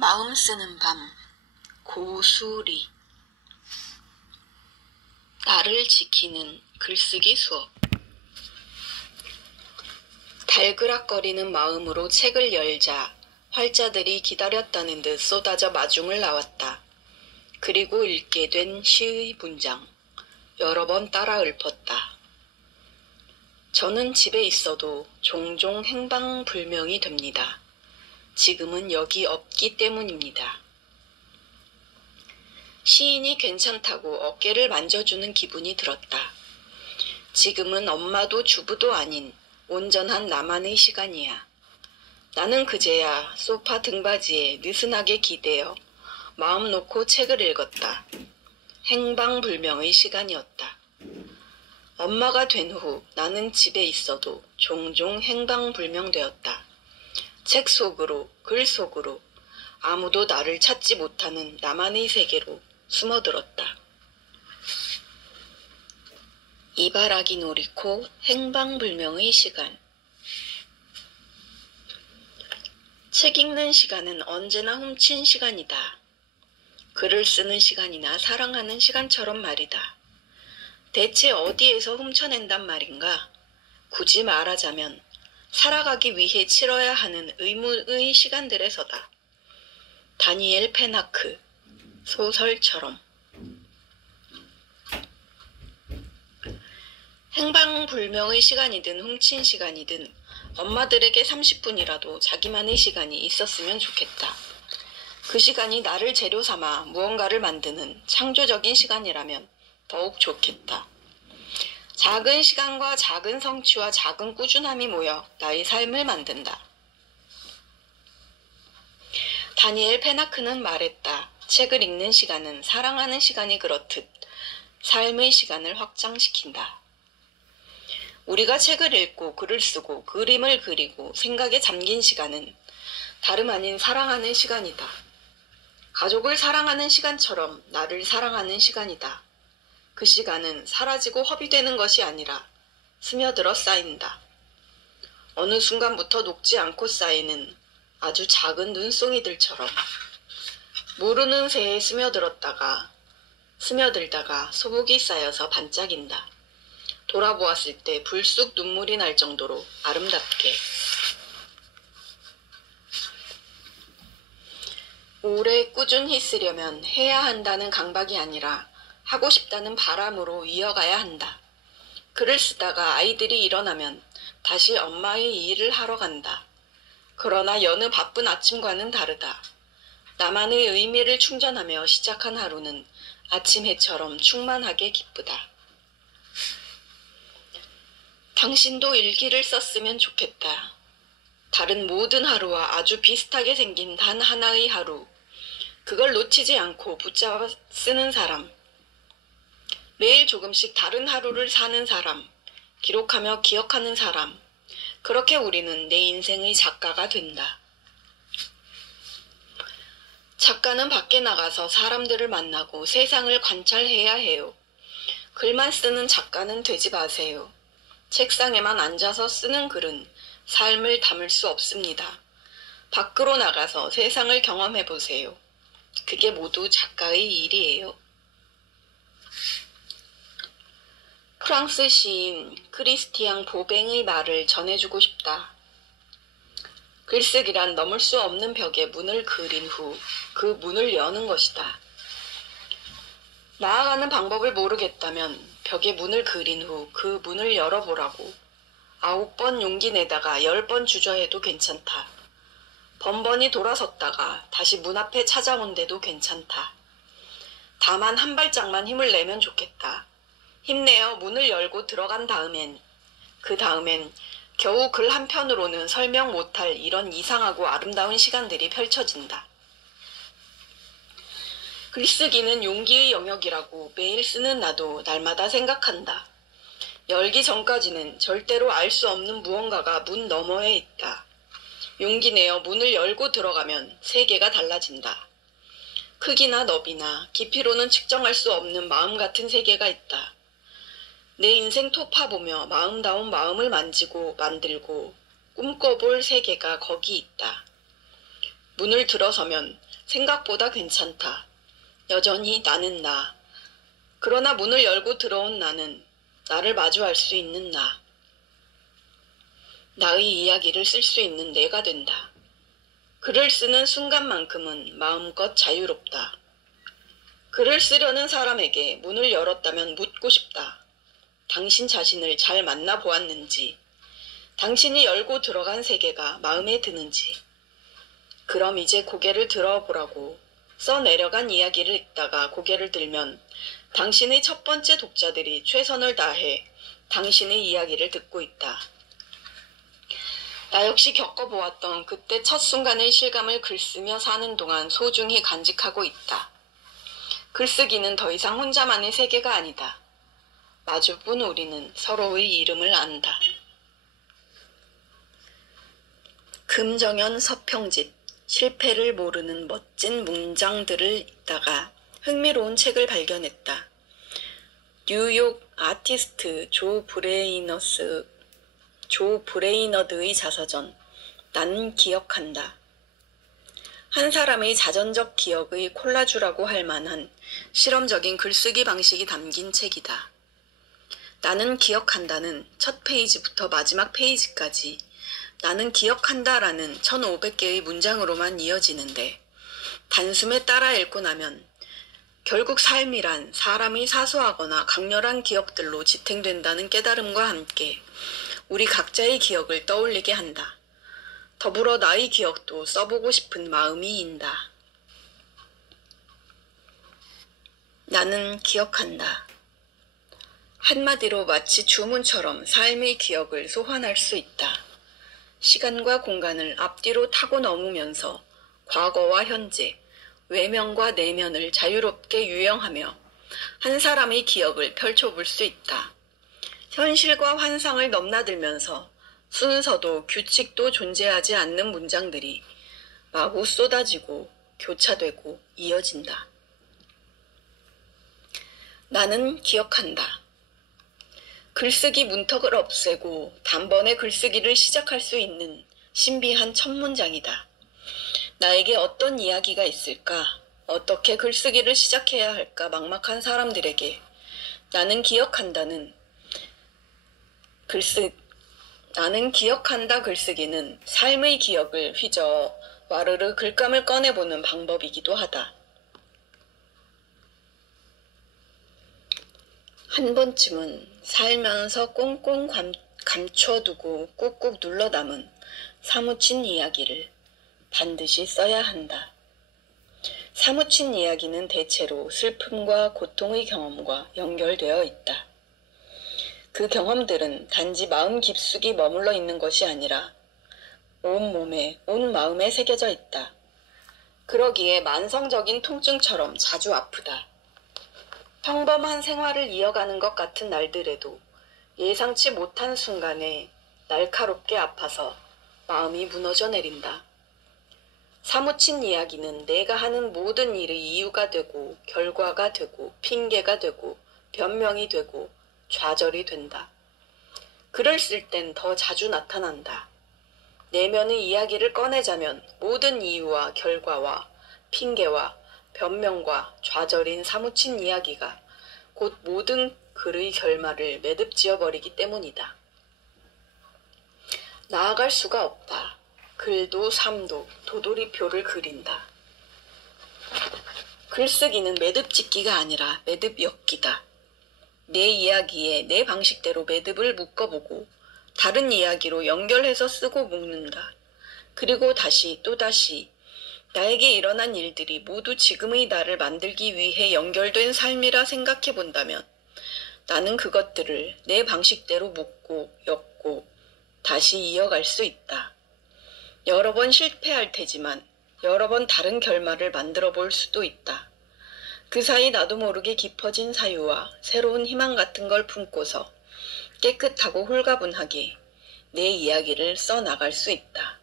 마음 쓰는 밤, 고수리. 나를 지키는 글쓰기 수업. 달그락거리는 마음으로 책을 열자 활자들이 기다렸다는 듯 쏟아져 마중을 나왔다. 그리고 읽게 된 시의 문장. 여러 번 따라 읊었다. 저는 집에 있어도 종종 행방불명이 됩니다. 지금은 여기 없기 때문입니다. 시인이 괜찮다고 어깨를 만져주는 기분이 들었다. 지금은 엄마도 주부도 아닌 온전한 나만의 시간이야. 나는 그제야 소파 등받이에 느슨하게 기대어 마음 놓고 책을 읽었다. 행방불명의 시간이었다. 엄마가 된 후 나는 집에 있어도 종종 행방불명되었다. 책 속으로, 글 속으로, 아무도 나를 찾지 못하는 나만의 세계로 숨어들었다. 이바라기 노리코 행방불명의 시간. 책 읽는 시간은 언제나 훔친 시간이다. 글을 쓰는 시간이나 사랑하는 시간처럼 말이다. 대체 어디에서 훔쳐낸단 말인가? 굳이 말하자면 살아가기 위해 치러야 하는 의무의 시간들에서다. 다니엘 페나크 소설처럼. 행방불명의 시간이든 훔친 시간이든 엄마들에게 30분이라도 자기만의 시간이 있었으면 좋겠다. 그 시간이 나를 재료 삼아 무언가를 만드는 창조적인 시간이라면 더욱 좋겠다. 작은 시간과 작은 성취와 작은 꾸준함이 모여 나의 삶을 만든다. 다니엘 페나크는 말했다. 책을 읽는 시간은 사랑하는 시간이 그렇듯 삶의 시간을 확장시킨다. 우리가 책을 읽고 글을 쓰고 그림을 그리고 생각에 잠긴 시간은 다름 아닌 사랑하는 시간이다. 가족을 사랑하는 시간처럼 나를 사랑하는 시간이다. 그 시간은 사라지고 허비되는 것이 아니라 스며들어 쌓인다. 어느 순간부터 녹지 않고 쌓이는 아주 작은 눈송이들처럼 모르는 새에 스며들다가 소복이 쌓여서 반짝인다. 돌아보았을 때 불쑥 눈물이 날 정도로 아름답게. 오래 꾸준히 쓰려면 해야 한다는 강박이 아니라 하고 싶다는 바람으로 이어가야 한다. 글을 쓰다가 아이들이 일어나면 다시 엄마의 일을 하러 간다. 그러나 여느 바쁜 아침과는 다르다. 나만의 의미를 충전하며 시작한 하루는 아침 해처럼 충만하게 기쁘다. 당신도 일기를 썼으면 좋겠다. 다른 모든 하루와 아주 비슷하게 생긴 단 하나의 하루. 그걸 놓치지 않고 붙잡아 쓰는 사람. 매일 조금씩 다른 하루를 사는 사람. 기록하며 기억하는 사람. 그렇게 우리는 내 인생의 작가가 된다. 작가는 밖에 나가서 사람들을 만나고 세상을 관찰해야 해요. 글만 쓰는 작가는 되지 마세요. 책상에만 앉아서 쓰는 글은 삶을 담을 수 없습니다. 밖으로 나가서 세상을 경험해 보세요. 그게 모두 작가의 일이에요. 프랑스 시인 크리스티앙 보뱅의 말을 전해주고 싶다. 글쓰기란 넘을 수 없는 벽에 문을 그린 후 그 문을 여는 것이다. 나아가는 방법을 모르겠다면 벽에 문을 그린 후 그 문을 열어보라고. 9번 용기 내다가 10번 주저해도 괜찮다. 번번이 돌아섰다가 다시 문 앞에 찾아온데도 괜찮다. 다만 한 발짝만 힘을 내면 좋겠다. 힘내어 문을 열고 들어간 그 다음엔 겨우 글 한 편으로는 설명 못할 이런 이상하고 아름다운 시간들이 펼쳐진다. 글쓰기는 용기의 영역이라고 매일 쓰는 나도 날마다 생각한다. 열기 전까지는 절대로 알 수 없는 무언가가 문 너머에 있다. 용기 내어 문을 열고 들어가면 세계가 달라진다. 크기나 너비나 깊이로는 측정할 수 없는 마음 같은 세계가 있다. 내 인생 토파보며 마음다운 마음을 만지고 만들고 꿈꿔볼 세계가 거기 있다. 문을 들어서면 생각보다 괜찮다. 여전히 나는 나. 그러나 문을 열고 들어온 나는 나를 마주할 수 있는 나. 나의 이야기를 쓸 수 있는 내가 된다. 글을 쓰는 순간만큼은 마음껏 자유롭다. 글을 쓰려는 사람에게 문을 열었다면 묻고 싶다. 당신 자신을 잘 만나보았는지, 당신이 열고 들어간 세계가 마음에 드는지. 그럼 이제 고개를 들어보라고. 써내려간 이야기를 읽다가 고개를 들면 당신의 첫 번째 독자들이 최선을 다해 당신의 이야기를 듣고 있다. 나 역시 겪어보았던 그때 첫 순간의 실감을 글쓰며 사는 동안 소중히 간직하고 있다. 글쓰기는 더 이상 혼자만의 세계가 아니다. 마주본 우리는 서로의 이름을 안다. 금정현 서평집. 실패를 모르는 멋진 문장들을 읽다가 흥미로운 책을 발견했다. 뉴욕 아티스트 조 브레이너드의 자서전. 나는 기억한다. 한 사람의 자전적 기억의 콜라주라고 할 만한 실험적인 글쓰기 방식이 담긴 책이다. 나는 기억한다는 첫 페이지부터 마지막 페이지까지 나는 기억한다라는 1500개의 문장으로만 이어지는데 단숨에 따라 읽고 나면 결국 삶이란 사람이 사소하거나 강렬한 기억들로 지탱된다는 깨달음과 함께 우리 각자의 기억을 떠올리게 한다. 더불어 나의 기억도 써보고 싶은 마음이 인다. 나는 기억한다. 한마디로 마치 주문처럼 삶의 기억을 소환할 수 있다. 시간과 공간을 앞뒤로 타고 넘으면서 과거와 현재, 외면과 내면을 자유롭게 유영하며 한 사람의 기억을 펼쳐볼 수 있다. 현실과 환상을 넘나들면서 순서도 규칙도 존재하지 않는 문장들이 마구 쏟아지고 교차되고 이어진다. 나는 기억한다. 글쓰기 문턱을 없애고 단번에 글쓰기를 시작할 수 있는 신비한 첫 문장이다. 나에게 어떤 이야기가 있을까? 어떻게 글쓰기를 시작해야 할까? 막막한 사람들에게 나는 기억한다는 글쓰기는 삶의 기억을 휘저어 와르르 글감을 꺼내보는 방법이기도 하다. 한 번쯤은 살면서 꽁꽁 감춰두고 꾹꾹 눌러 담은 사무친 이야기를 반드시 써야 한다. 사무친 이야기는 대체로 슬픔과 고통의 경험과 연결되어 있다. 그 경험들은 단지 마음 깊숙이 머물러 있는 것이 아니라 온 몸에, 온 마음에 새겨져 있다. 그러기에 만성적인 통증처럼 자주 아프다. 평범한 생활을 이어가는 것 같은 날들에도 예상치 못한 순간에 날카롭게 아파서 마음이 무너져 내린다. 사무친 이야기는 내가 하는 모든 일의 이유가 되고 결과가 되고 핑계가 되고 변명이 되고 좌절이 된다. 글을 쓸 땐 더 자주 나타난다. 내면의 이야기를 꺼내자면 모든 이유와 결과와 핑계와 변명과 좌절인 사무친 이야기가 곧 모든 글의 결말을 매듭지어버리기 때문이다. 나아갈 수가 없다. 글도 삶도 도돌이표를 그린다. 글쓰기는 매듭짓기가 아니라 매듭엮기다. 내 이야기에 내 방식대로 매듭을 묶어보고 다른 이야기로 연결해서 쓰고 묶는다. 그리고 다시 또다시 나에게 일어난 일들이 모두 지금의 나를 만들기 위해 연결된 삶이라 생각해 본다면 나는 그것들을 내 방식대로 묶고 엮고 다시 이어갈 수 있다. 여러 번 실패할 테지만 여러 번 다른 결말을 만들어 볼 수도 있다. 그 사이 나도 모르게 깊어진 사유와 새로운 희망 같은 걸 품고서 깨끗하고 홀가분하게 내 이야기를 써나갈 수 있다.